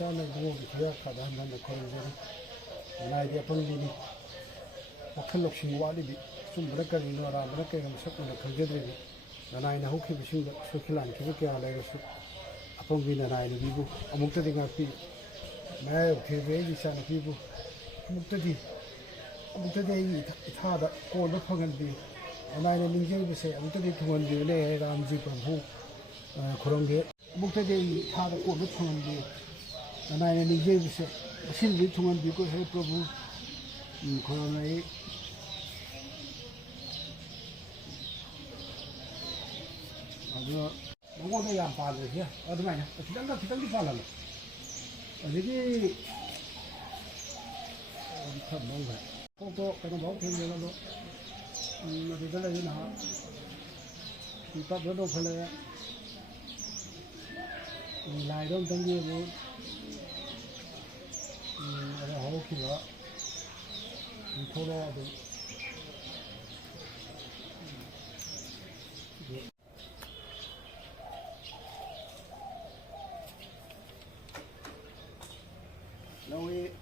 Sana dua kita kada mana kalau jadi, naik dia pun ini, akan lok singwa ni, cuma mereka ini orang mereka yang masuk ke kerja ni, naik nak hoki bising sukilan kita kaya ada itu, apa pun naik ni ibu, amuk tadi ngapi, naik TV di sana ibu, amuk tadi ini ada kau nak panggil dia, naik ni ninjau bisa, amuk tadi tuan dia ni ramji pembu, kurang dia, amuk tadi ada kau nak panggil dia. 나는 이제 무슨 신비 통한 비고 해प्र부 코로나에 아주 뭐도 양 빠르지 어디 가냐 기장도 빨라요 어디기 참 뭔가 또 그런 거 되면은 어디들에 나 이따 너도 걸려야 라이던 던지고 ada hal kita, kalau ada, lalu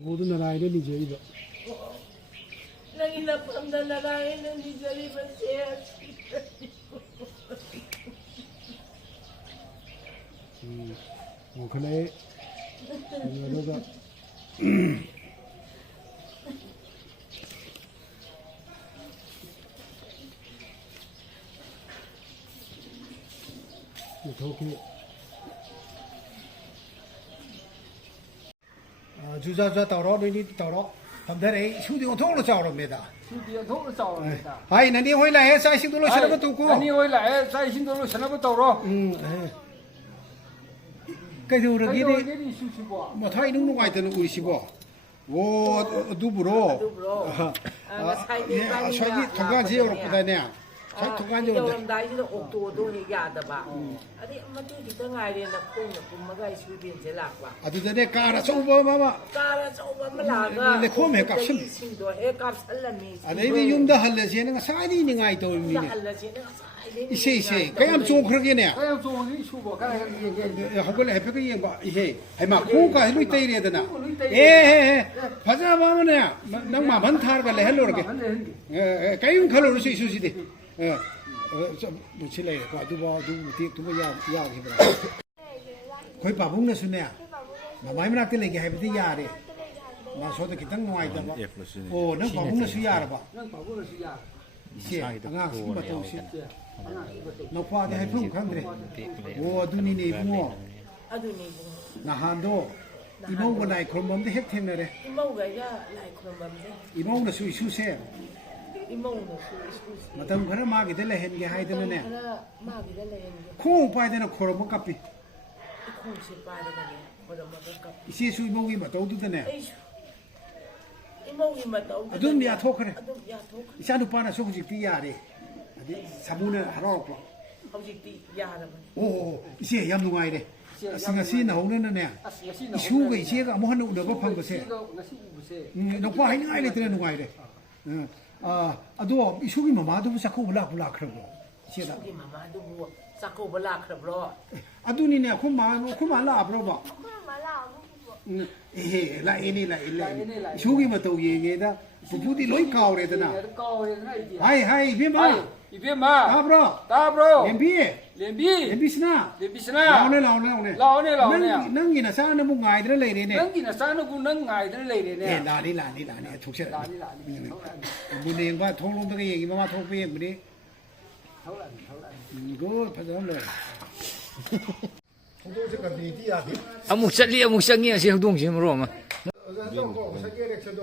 모든 나라에는 이제 이거. 나기 나쁜 나라에는 이제 이거 해야지. 그래. 이거가. 이렇게. 주자자 따로 되니 따로 담대래 휴대용 통으로 자오랍니다. 휴대용 통으로 자오랍니다. 아이 너니 회라에 사이신도로 시나부 두고. 너니 회라에 사이신도로 시나부 따로. 그래서 우리끼리 뭐 타이 능는 거 있다는 거 있시고. 오 두부로. 예, 저기 통과지역으로 보다냐. 잘 통과지역으로. 여름다이는 옥도도 야다봐. 아니 아무튼 기타 가이래나 꼼마가 이슈빈 제락봐. 아두전에 까라 쏘봐 봐봐. 까라 쏘봐 말라가. 내 콤에 값을. 신도 해 값을라미. 아니 이 юм도 할래지는 사이디 닝아이 도미. 할래지는 이세 그냥 좀 그러게네. 그냥 좀 이슈고 가야 이게. 하고는 해피게 뭐 이게 해마 고가 해로 있다 이래야 되나. 예. 바자 봐면은 낭마 반타가 헬로 이렇게. 예. 가용 칼로 수 있으시대. 예. 좀 놓칠래. 봐도 야 해봐. 거의 바봉네 수네. 마마이 나한테 얘기 해도 야래. 나 저도 기타 놓아있다 봐. 오, 너 바봉네 수 야라 봐. 난 바보는 수야. 이제 anga sumba tawsi no pa de haifum khandre wo aduni ne bungo aduni na hando imong ko nai khomom de hek thenare imong ga ya lai khomam de imong na su isu se imong na su matam khara ma gi de le hen ge hai de ne ma gi de le hen ge khong pai de na khorom kapi khong se pa de ne khorom ka kapi isi su imong gi ma taw du de ne 이모기 맞다. 아좀 야 토크네. 아좀 야 토크. 이샤도 빠나 소국직 띠야래. 어디 사무는 하라고. hꯧ직ti 야라만. 오 이제 얌 누가이래. 싱가시 나오는 네. 아시가 시나 이슈가 이제가 뭐 하는 우리가 판 것에. ngasi ubuse 녹화 하는 아이래 되는 누가이래. 아도 이슈기 마마도 자꾸 올라 그러고. 이제다. sugi mamadu bu sakko bala khrabro. 아두니네 코마 라브로 봐. 에헤 라이니 쇼기만 또 얘기다 부부디 로이 카오레드나 cao lên này gì 하이 비마 이베 마 아브로 ta bro 엠비 lembi 엠비스나 lebisna 나오네 능이나 사는 뭐 가이들 레이네 nâng gì là sao nó cũng nâng ngày tới lấy 에 này 라니 족세 lại đi 문행과 통론덕의 얘기만 와 통비에 우리 thấu lại 이거 받아올래 도도지가 니디야 Amuk satli amuk sangi si hudung si mro ma. 거 사계렉서도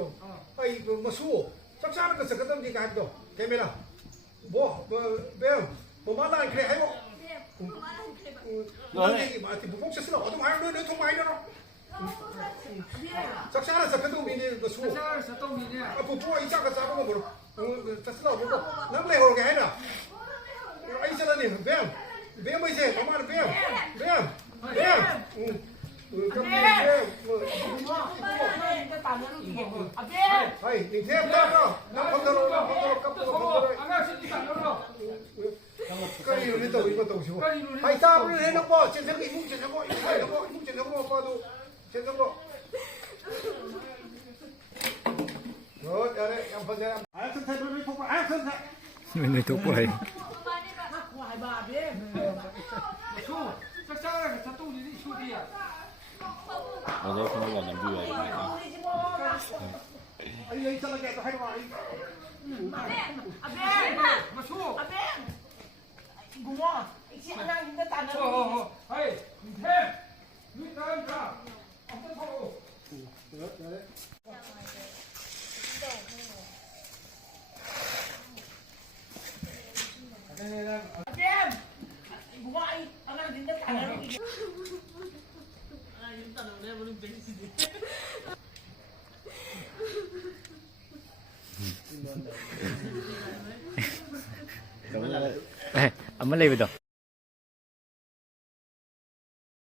아이 그 뭐수 짝사는 거 सकदम 디 가도 개메라 뭐 말라 그래 해고 너네 마티 부봉 쳤어 어디 말로 너 통마이로 짝사는 सकदम 미네 그 수. sao sao tông gì nè 아 부부가 이자가 잡은 거 뭐로 쳤어 보고 남래 호게 해라 아이 저러니 뱀 이제 엄마는 뱀 아이 이제 나가 나 건드려 깜빡 아가 신이 안 넣어 까리 우리도 이것도 오시고 아이 싸움을 해놓고 전생거 이묵 전생거 이묵 전생거 봐도 전생거 야래 양파자 알선 태도를 통과 알선 태 Mình thuộc vậy. su chắc sao là sao tông gì đi su đi à Ở đây không có làm gì vậy. 아이 여기 있잖아 계속 하지 마 mà su Gua, si anak kita tanah. hey thêm nuôi ta ra ông ta thâu Abem, gua anak kita tanah. Anak tanah dia belum besi. Cảm ơn. Amal lay bitaw.